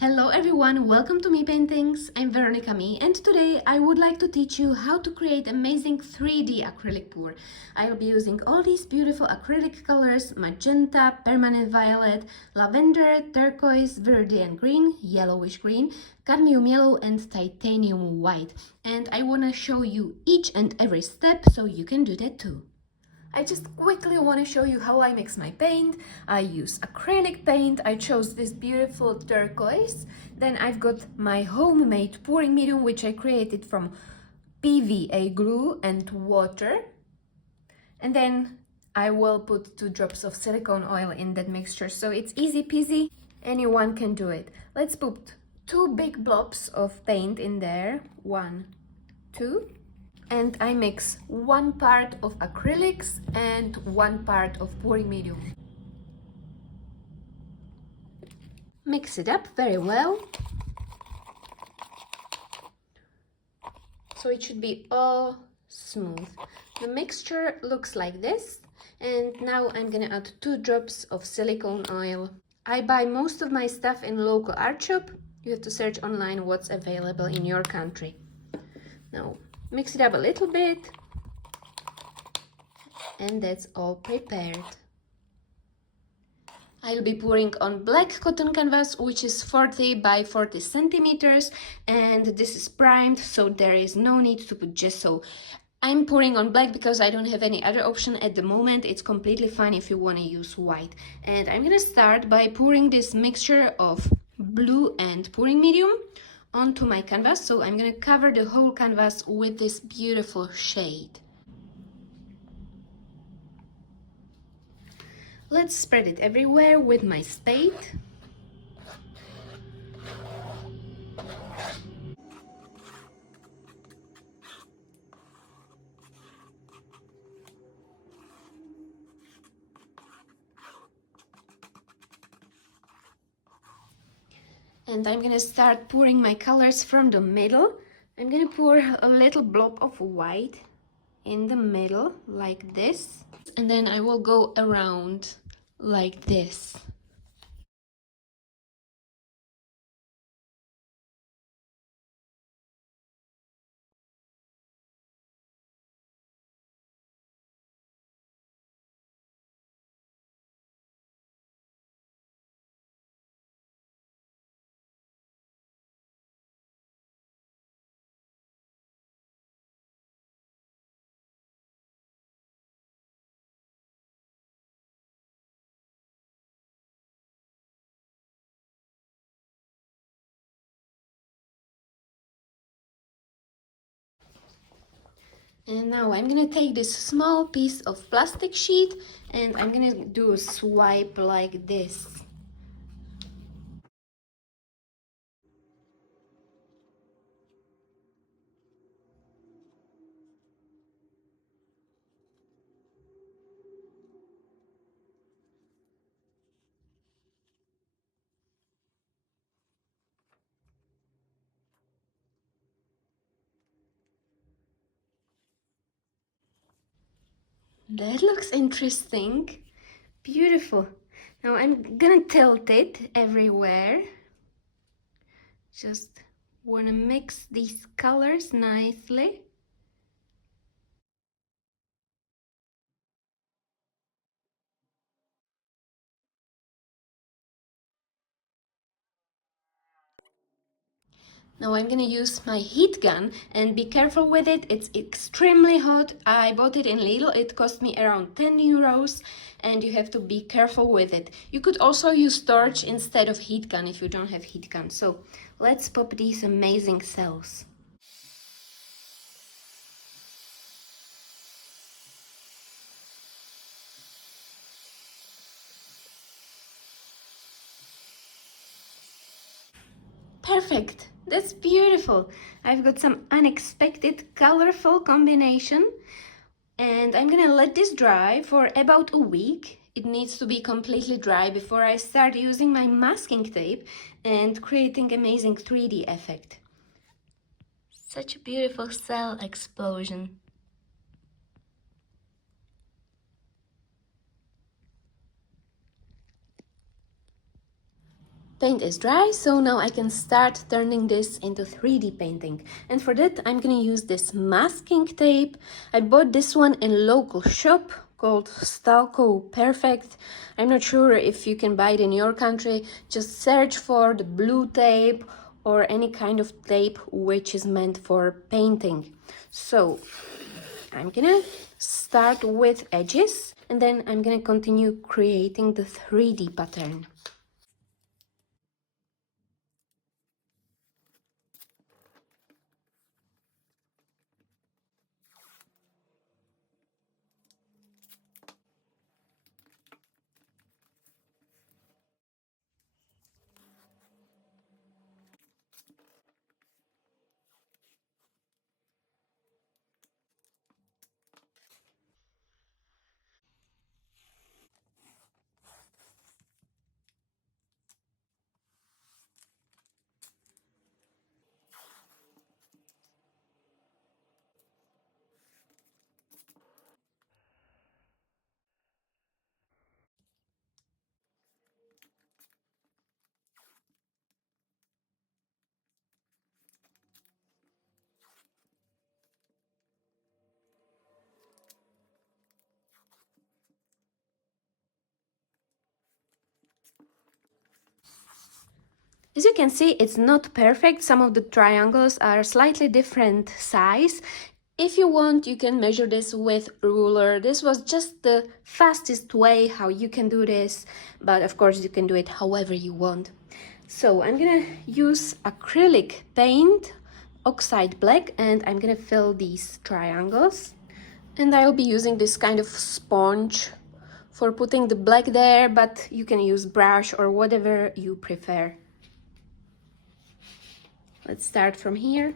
Hello everyone, welcome to Me Paintings. I'm Veronica Me, and today I would like to teach you how to create amazing 3D acrylic pour. I'll be using all these beautiful acrylic colors: magenta, permanent violet, lavender, turquoise, verde and green, yellowish green, cadmium yellow and titanium white. And I want to show you each and every step so you can do that too. I just quickly want to show you how I mix my paint. I use acrylic paint. I chose this beautiful turquoise. Then I've got my homemade pouring medium, which I created from PVA glue and water. And then I will put 2 drops of silicone oil in that mixture. So it's easy peasy. Anyone can do it. Let's put 2 big blobs of paint in there. 1, 2. And I mix 1 part of acrylics and 1 part of pouring medium. Mix it up very well. So it should be all smooth. The mixture looks like this. And now I'm gonna add 2 drops of silicone oil. I buy most of my stuff in local art shop. You have to search online what's available in your country. Now mix it up a little bit. And that's all prepared. I'll be pouring on black cotton canvas, which is 40 by 40 centimeters, and this is primed, so there is no need to put gesso. I'm pouring on black because I don't have any other option at the moment. It's completely fine if you want to use white. And I'm gonna start by pouring this mixture of blue and pouring medium onto my canvas. So I'm gonna cover the whole canvas with this beautiful shade. Let's spread it everywhere with my spade. And I'm gonna start pouring my colors from the middle. I'm gonna pour a little blob of white in the middle like this. And then I will go around like this. And now I'm gonna take this small piece of plastic sheet and I'm gonna do a swipe like this. That looks interesting. Beautiful. Now I'm gonna tilt it everywhere. Just wanna mix these colors nicely. Now I'm gonna use my heat gun, and be careful with it. It's extremely hot. I bought it in Lidl. It cost me around 10 euros, and you have to be careful with it. You could also use torch instead of heat gun if you don't have heat gun. So let's pop these amazing cells. Perfect. That's beautiful. I've got some unexpected colorful combination. And I'm gonna let this dry for about a week. It needs to be completely dry before I start using my masking tape and creating amazing 3D effect. Such a beautiful cell explosion. Paint is dry, so now I can start turning this into 3D painting. And for that, I'm gonna use this masking tape. I bought this one in a local shop called Stalco Perfect. I'm not sure if you can buy it in your country. Just search for the blue tape or any kind of tape which is meant for painting. So I'm gonna start with edges and then I'm gonna continue creating the 3D pattern. As you can see, it's not perfect. Some of the triangles are slightly different size. If you want, you can measure this with ruler. This was just the fastest way how you can do this, but of course you can do it however you want. So I'm gonna use acrylic paint, oxide black, and I'm gonna fill these triangles. And I'll be using this kind of sponge for putting the black there, but you can use brush or whatever you prefer. Let's start from here.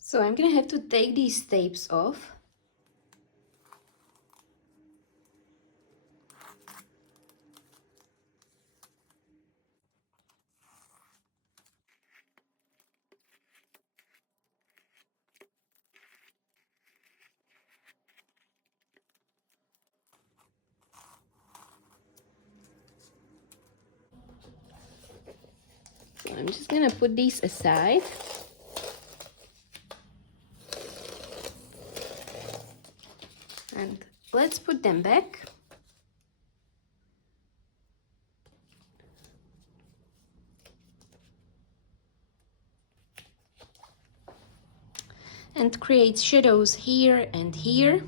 So I'm gonna have to take these tapes off. So I'm just gonna put these aside. And let's put them back. And create shadows here and here.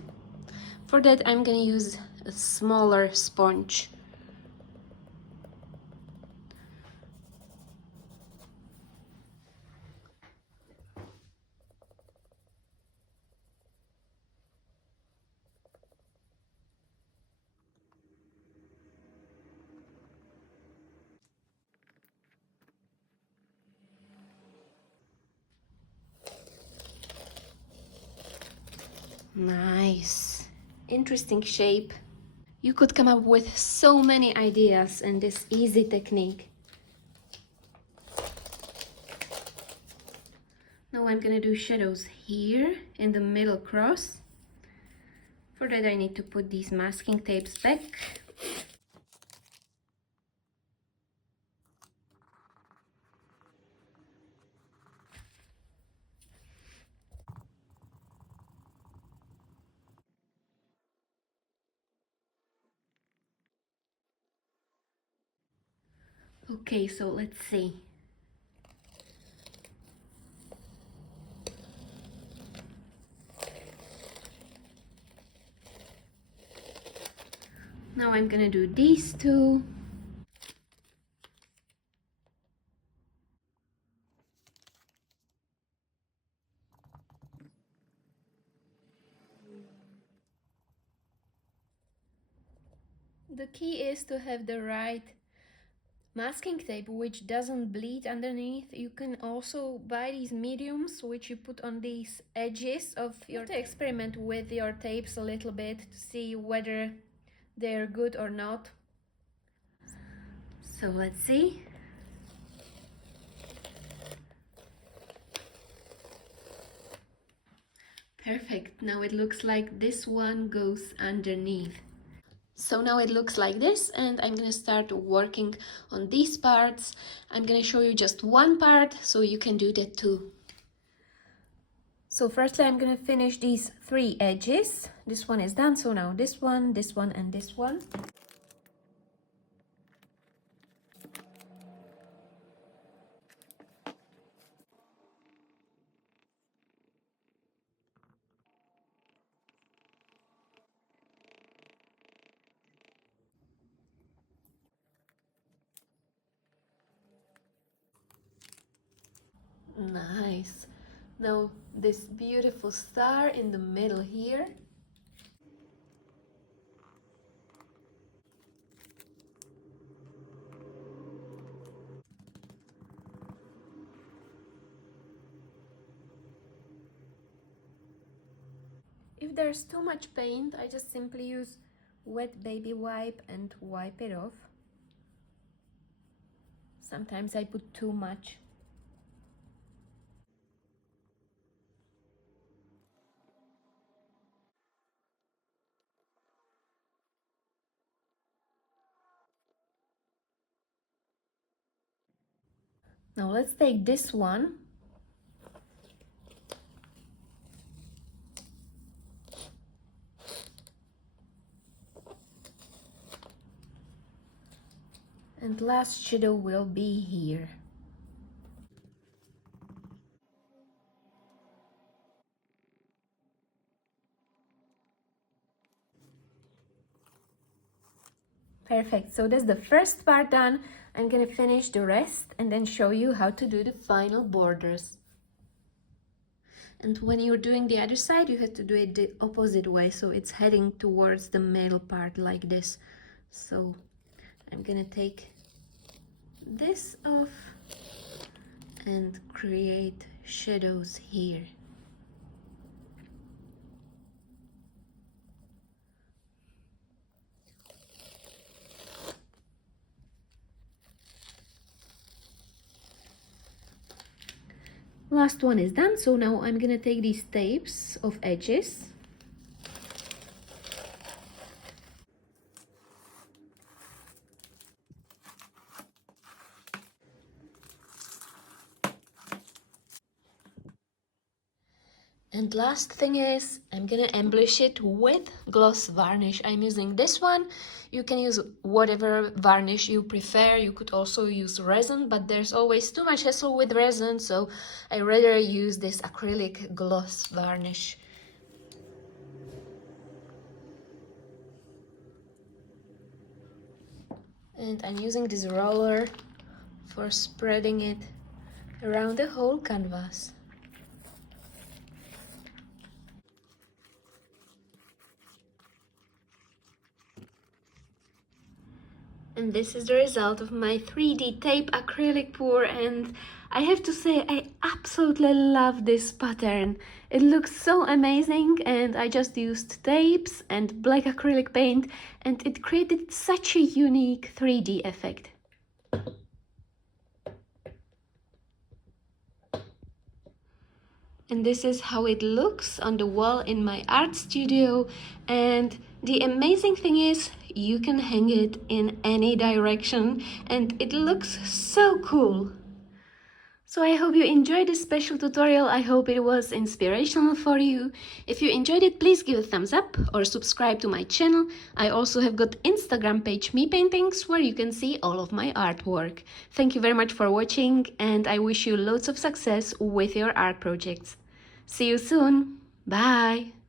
For that, I'm gonna use a smaller sponge. Nice. Interesting shape. You could come up with so many ideas in this easy technique. Now I'm gonna do shadows here in the middle cross. For that I need to put these masking tapes back. Okay, so let's see. Now I'm gonna do these two. The key is to have the right masking tape which doesn't bleed underneath. You can also buy these mediums which you put on these edges of your tape. Experiment with your tapes a little bit to see whether they're good or not. So let's see. Perfect. Now it looks like this one goes underneath. So now it looks like this, and I'm gonna start working on these parts. I'm gonna show you just one part so you can do that too. So firstly, I'm gonna finish these 3 edges. This one is done, so now this one, and this one. Nice. Now this beautiful star in the middle here. If there's too much paint, I just simply use wet baby wipe and wipe it off. Sometimes I put too much. Now let's take this one. And last shadow will be here. Perfect, so that's the first part done. I'm gonna finish the rest and then show you how to do the final borders. And when you're doing the other side, you have to do it the opposite way, so it's heading towards the middle part like this. So I'm gonna take this off and create shadows here. Last one is done, so now I'm gonna take these tapes of edges and last thing is I'm gonna embellish it with gloss varnish. I'm using this one. You can use whatever varnish you prefer. You could also use resin, but there's always too much hassle with resin, so I rather use this acrylic gloss varnish. And I'm using this roller for spreading it around the whole canvas. And this is the result of my 3D tape acrylic pour, and I have to say I absolutely love this pattern. It looks so amazing, and I just used tapes and black acrylic paint and it created such a unique 3D effect. And this is how it looks on the wall in my art studio, and the amazing thing is you can hang it in any direction and it looks so cool. So I hope you enjoyed this special tutorial. I hope it was inspirational for you. If you enjoyed it, please give a thumbs up or subscribe to my channel. I also have got Instagram page Me Paintings where you can see all of my artwork. Thank you very much for watching, and I wish you loads of success with your art projects. See you soon. Bye.